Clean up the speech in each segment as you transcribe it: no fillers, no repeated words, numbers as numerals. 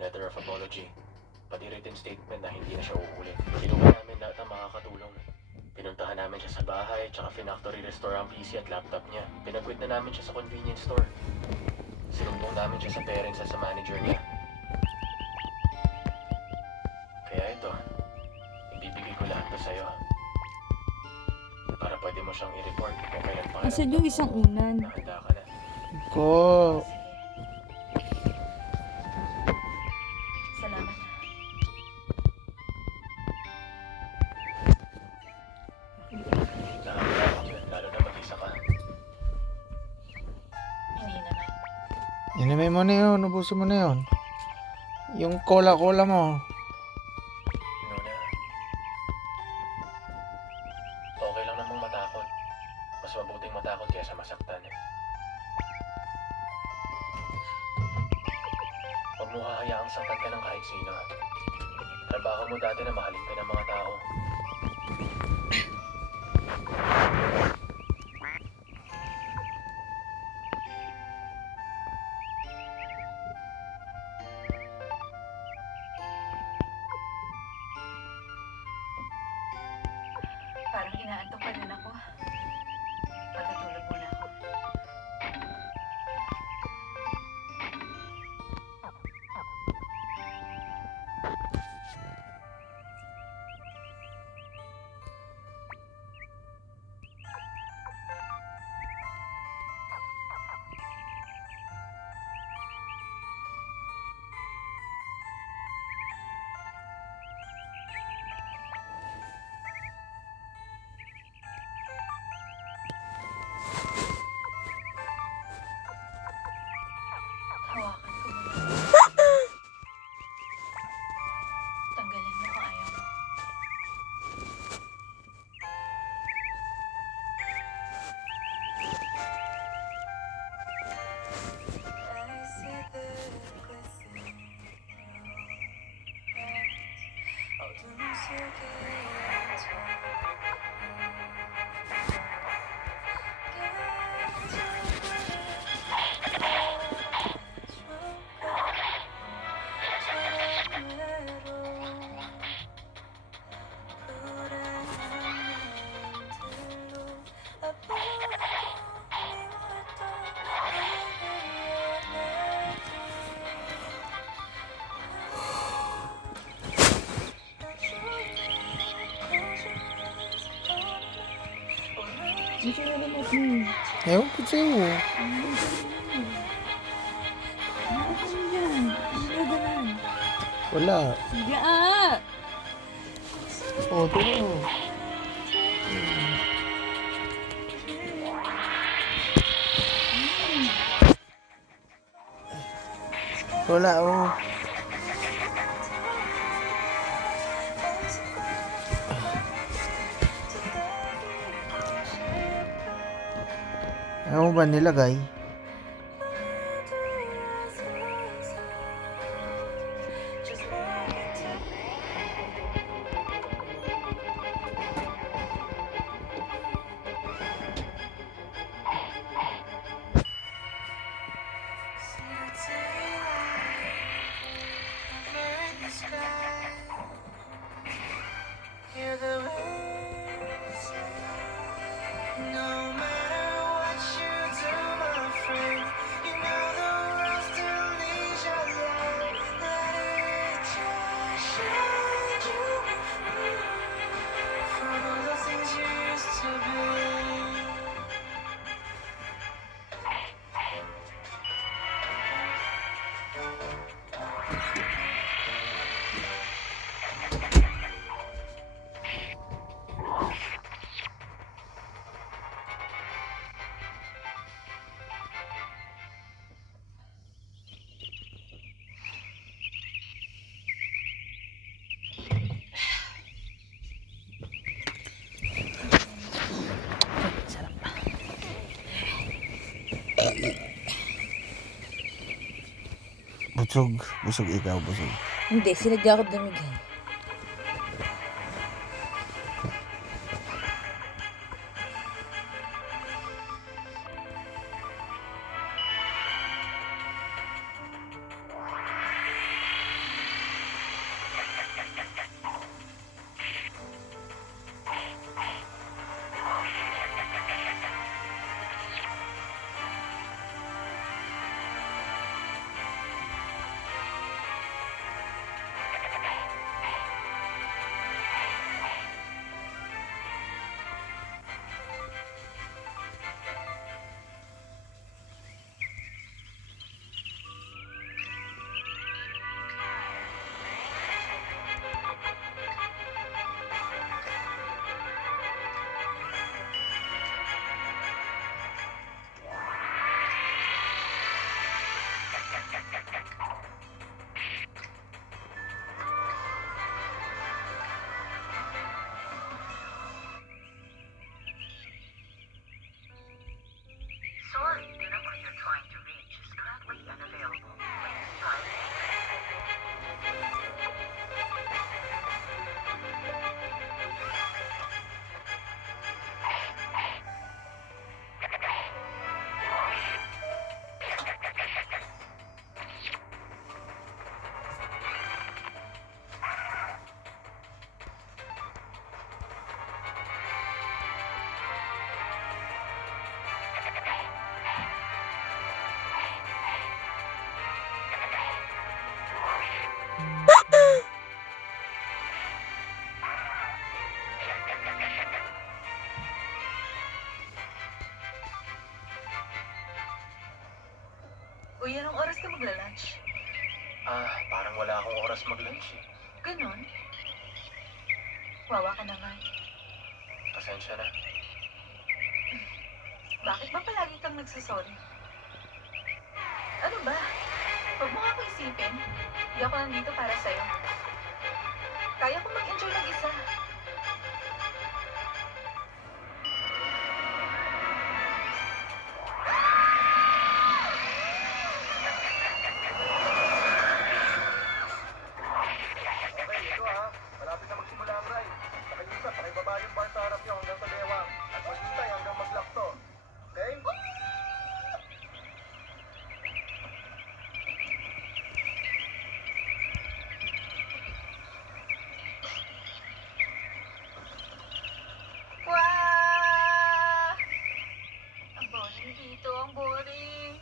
letter of apology, pati written statement na hindi na siya uulit. Kinuha namin lahat ng makakatulong. Pinuntahan namin siya sa bahay, tsaka factory restore ang PC at laptop niya. Pinag-quit na namin siya sa convenience store. Sinumbong namin siya sa parents at sa manager niya. Kaya ito, ibibigay ko lahat to sa'yo. Para pwede mo siyang i-report kung kailan pa Asan yung isang unan? Handa ka na. Ko. Salamat. Nakakilala yun, lalo na mag-isa ka. Hindi naman. Inumin mo na yun. Ubusin mo na yun. Yung cola-cola mo. Nuna, okay lang namang matakot. Mas mabuting matakot kaysa masaktan. Huwag mo hahayaang saktan ka ng kahit sino. Trabaho mo dati na mahalin ka ng mga tao. Parang inaantok pa rin ako. Pagkatulog muna ako. Hawakan ko muna. Tanggalin mo kung ayaw mo. Dito na rin natin. Ewan ko sa'yo. Ano ka dyan? Ano ka dyan? Wala. Sige ah! O, ito. Wala, oh. Ano mo ba nilagay? Busog. Busog ikaw, busog. Hindi, sinadya ko dumigay. Uy, anong oras ka magla-lunch? Parang wala akong oras mag-lunch eh. Ganon? Wawa ka naman. Pasensya na. Bakit ba palagi kang nagsasorry? Ano ba? Huwag mo nga ako isipin. Hindi ako nandito para sa'yo. Kaya ko mag-enjoy ng isa. Okay, ito ha. Malapit na magsimula ang ride. Pakiusap, pakibaba yung bar sa harap nyo hanggang sa bewang. At maghintay hanggang maglakto. Okay? Wow! Ang boring dito, ang boring.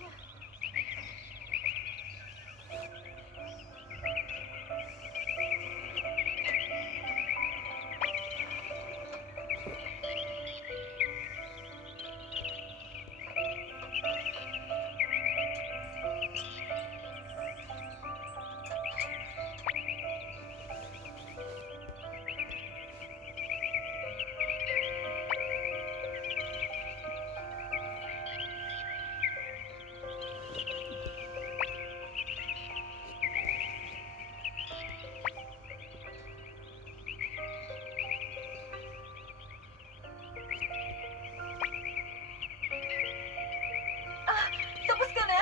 Tapos ka na?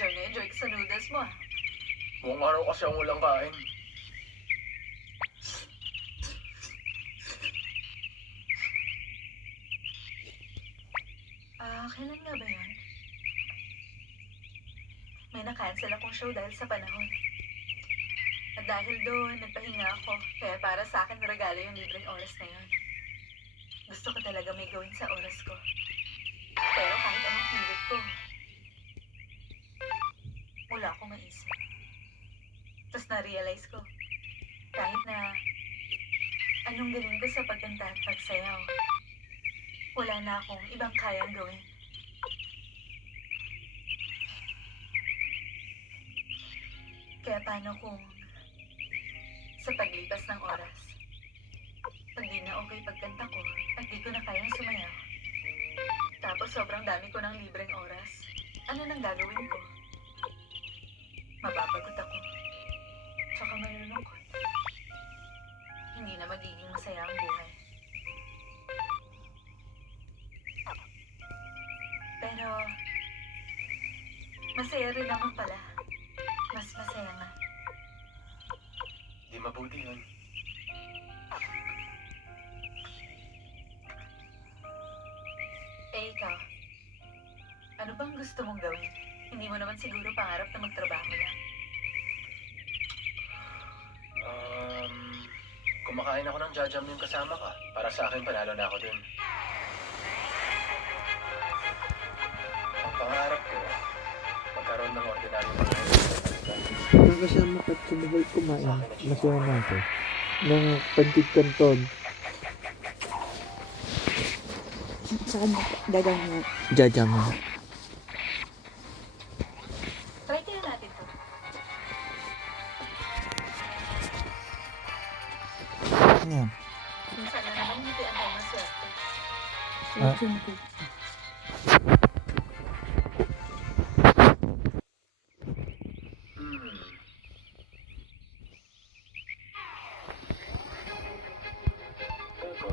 Enjoy ka sa noodles mo ah. Buong araw kasi ang walang kain. Kailan nga ba yun? May na-cancel akong show dahil sa panahon. At dahil doon, nagpahinga ako. Kaya para sa akin, regalo yung libreng oras na yun. Gusto ko talaga may gawin sa oras ko. Pero kahit anong pilit ko, wala akong maisip. Tapos na-realize ko, kahit na anong galing ko sa pagkanta at pagsayaw, wala na akong ibang kayang gawin. Kaya paano kung sa paglipas ng oras, pag di na okay pagkanta ko at di ko na kayang sumayaw, tapos sobrang dami ko ng libreng oras, ano nang gagawin ko? Mapapagot ako. Tsaka malulungkot. Hindi na magiging masaya ang buhay. Pero, masaya rin naman pala. Mas masaya nga. Di mabuti yun. Eh ikaw, ano bang gusto mong gawin? Hindi mo naman siguro pangarap na magtrabaho lang. Kumakain ako ng jajam yung kasama ka. Para sa akin, panalo na ako dun. Ang pangarap ko, magkaroon ng ordinary pagkain. Ang kasama ka at sumabay kumain. Masaya na ako. Ng pancit canton. Saan dagang nga? Jajam. Try kaya natin to. Ano yan? Sana naman hindi ang tayo maswerte. Ah. Siyempre. Teka,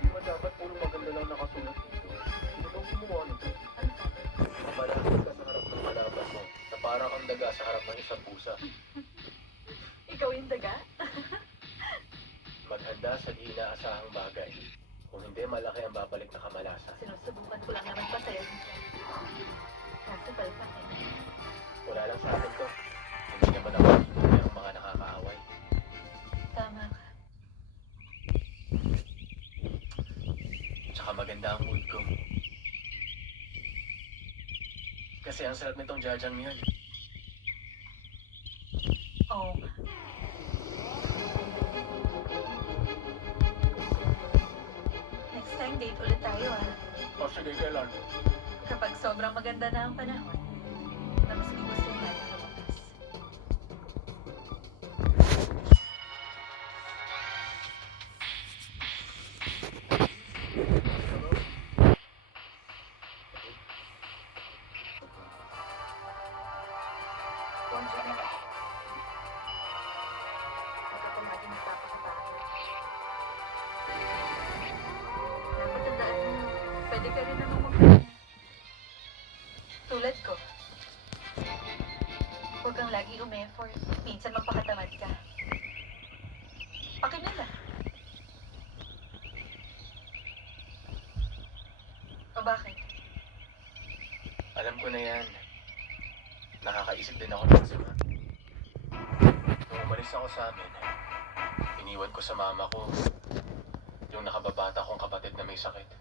di ba dapat puro maganda lang nakasulat dito? Sino bang gumawa nito? Ano sabi? Malapit ka sa harap ng kalaban mo, na parang kang daga sa harap ng isang pusa. Ikaw yung daga? Maghanda sa di inaasahang bagay. Kung hindi, malaki ang babalik na kamalasan. Sinusubukan ko lang naman pasaya dito. Kaso palpak eh. Wala lang sa akin to. Hindi naman ako hindi ang mga nakakaaway. Tama ka. Tsaka maganda ang mood ko. Kasi ang sarap nitong jajangmyeon. Oh. Next time, date ulit tayo ah. O sige, kailan? Kapag sobrang maganda na ang panahon, na mas gusto na lumabas. Bonjour na. Bakit ka lagi nagpapakapagod? Dapat tandaan mo, pwede ka rin namang tulad ko. Huwag kang lagi umi-effort. Minsan magpakatamad ka. Akin na lang. O bakit? Alam ko na yan. Nakakaisip din ako ng sama. Nung umalis ako sa amin, iniwan ko sa mama ko yung nakababata kong kapatid na may sakit.